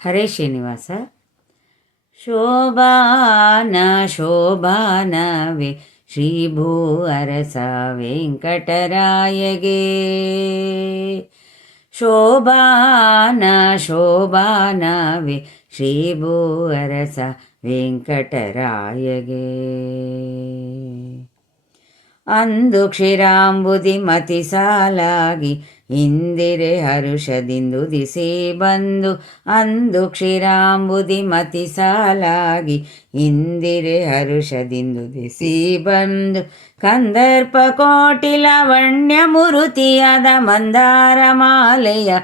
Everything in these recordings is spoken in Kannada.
ಹರೇ ಶ್ರೀನಿವಾಸ. ಶೋಭಾನ ಶೋಭಾನವೇ ಶ್ರೀ ಭೂ ಅರಸ ವೆಂಕಟರಾಯಗೆ. ಶೋಭಾನ ಶೋಭಾನವೇ ಶ್ರೀ ಭೂ ಅರಸ ವೆಂಕಟರಾಯಗೆ. ಅಂದು ಕ್ಷೀರಾಂಬುದಿ ಮತಿ ಸಾಲಾಗಿ ಇಂದಿರೆ ಹರುಷದಿಂದು ದಿಸಿ ಬಂದು. ಅಂದು ಕ್ಷೀರಾಂಬುದಿ ಮತಿ ಸಾಲಾಗಿ ಇಂದಿರೆ ಹರುಷದಿಂದು ದಿಸಿ ಬಂದು. ಕಂದರ್ಪ ಕೋಟಿ ಲಾವಣ್ಯ ಮುರುತಿಯಾದ ಮಂದಾರ ಮಾಲೆಯ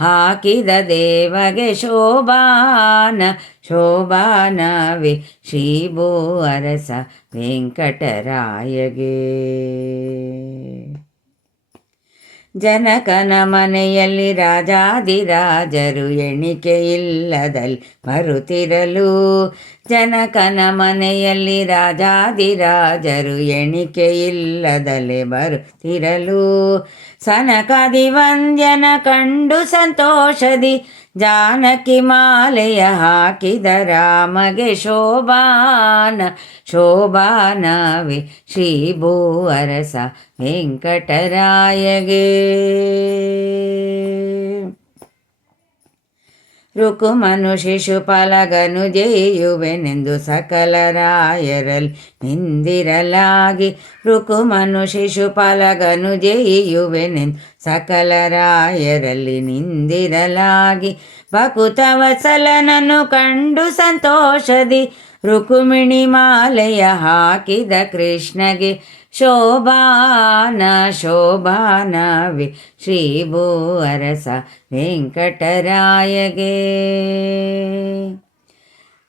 ಹಾಕಿದ ದೇವಗೆ. ಶೋಭಾನ ಶೋಭಾನವೇ ಶ್ರೀ ಭೂ ಅರಸ ವೆಂಕಟರಾಯಗೆ. ಜನಕನ ಮನೆಯಲ್ಲಿ ರಾಜಾದಿರಾಜರು ಎಣಿಕೆಯಿಲ್ಲದಲ್ಲಿ ಬರುತ್ತಿರಲು. ಜನಕನ ಮನೆಯಲ್ಲಿ ರಾಜಾದಿರಾಜರು ಎಣಿಕೆಯಿಲ್ಲದಲೆ ಬರುತ್ತಿರಲು. ಸನಕಾದಿ ವಂದ್ಯನ ಕಂಡು ಸಂತೋಷದಿ ಜಾನಕಿ ಮಾಲೆಯ ಹಾಕಿದ ರಾಮಗೆ. ಶೋಭಾನ ಶೋಭಾನವೇ ಶ್ರೀ ಭೂ ಅರಸ ವೆಂಕಟರಾಯಗೆ. ರುಕುಮನು ಶಿಶುಪಾಲಗನು ಜೇಯುವೆನೆಂದು ಸಕಲರಾಯರಲ್ಲಿ ನಿಂದಿರಲಾಗಿ. ರುಕುಮನು ಶಿಶುಪಾಲಗನು ಜೇಯುವೆನೆಂದು ಸಕಲರಾಯರಲ್ಲಿ ನಿಂದಿರಲಾಗಿ. ಭಕುತವತ್ಸಲನನ್ನು ಕಂಡು ಸಂತೋಷದಿ ರುಕುಮಿಣಿ ಮಾಲೆಯ ಹಾಕಿದ ಕೃಷ್ಣಗೆ. ಶೋಭಾನ ಶೋಭಾನವೇ ಶ್ರೀ ಭೂ ಅರಸ ವೆಂಕಟರಾಯಗೆ.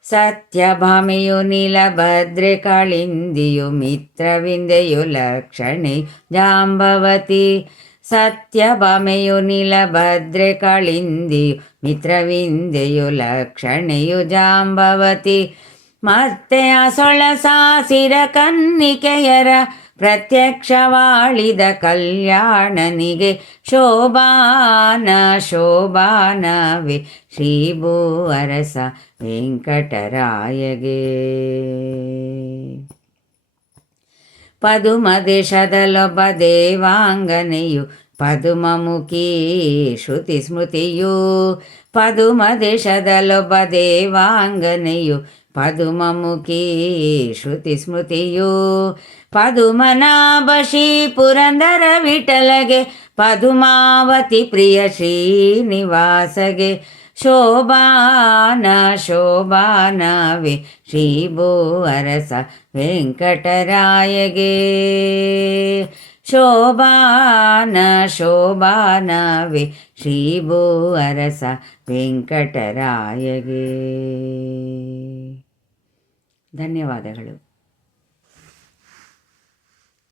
ಸತ್ಯಭಾಮೆಯು ನೀಲಭದ್ರೆ ಕಾಳಿಂದಿಯು ಮಿತ್ರವಿಂದೆಯು ಲಕ್ಷಣೆ ಜಾಂಬವತಿ. ಸತ್ಯಭಾಮೆಯು ನೀಲಭದ್ರೆ ಕಾಳಿಂದಿಯು ಮಿತ್ರವಿಂದೆಯು ಲಕ್ಷಣೆಯು ಜಾಂಬವತಿ. ಮತ್ತೆ ಆ ಸೊಳಸಾಸಿರ ಕನ್ನಿಕೆಯರ ಪ್ರತ್ಯಕ್ಷವಾಳಿದ ಕಲ್ಯಾಣನಿಗೆ. ಶೋಭಾನ ಶೋಭಾನವೇ ಶ್ರೀ ಭೂ ಅರಸ ವೆಂಕಟರಾಯಗೆ. ಪದುಮ ದೇಶದಲ್ಲೊಬ್ಬ ದೇವಾಂಗನೆಯು ಪದುಮಮುಖಿ ಶ್ರುತಿ ಸ್ಮೃತಿಯು. ಪದುಮ ದೇಶದಲ್ಲೊಬ್ಬ ದೇವಾಂಗನೆಯು ಪದುಮಮುಖಿ ಶ್ರುತಿ ಸ್ಮೃತಿಯು. ಪದುಮನಾಭ ಶ್ರೀ ಪುರಂದರ ವಿಠಲಗೆ. ಪದುಮಾವತಿ ಪ್ರಿಯ ಶ್ರೀನಿವಾಸಗೆ. ಶೋಭಾನ ಶೋಭಾನವೇ ಶ್ರೀ ಭೂ ಅರಸ ವೆಂಕಟರಾಯಗೆ. ಶೋಭಾನ ಶೋಭಾನವೇ ಶ್ರೀ ಭೂ ಅರಸ ವೆಂಕಟರಾಯಗೆ. ಧನ್ಯವಾದಗಳು.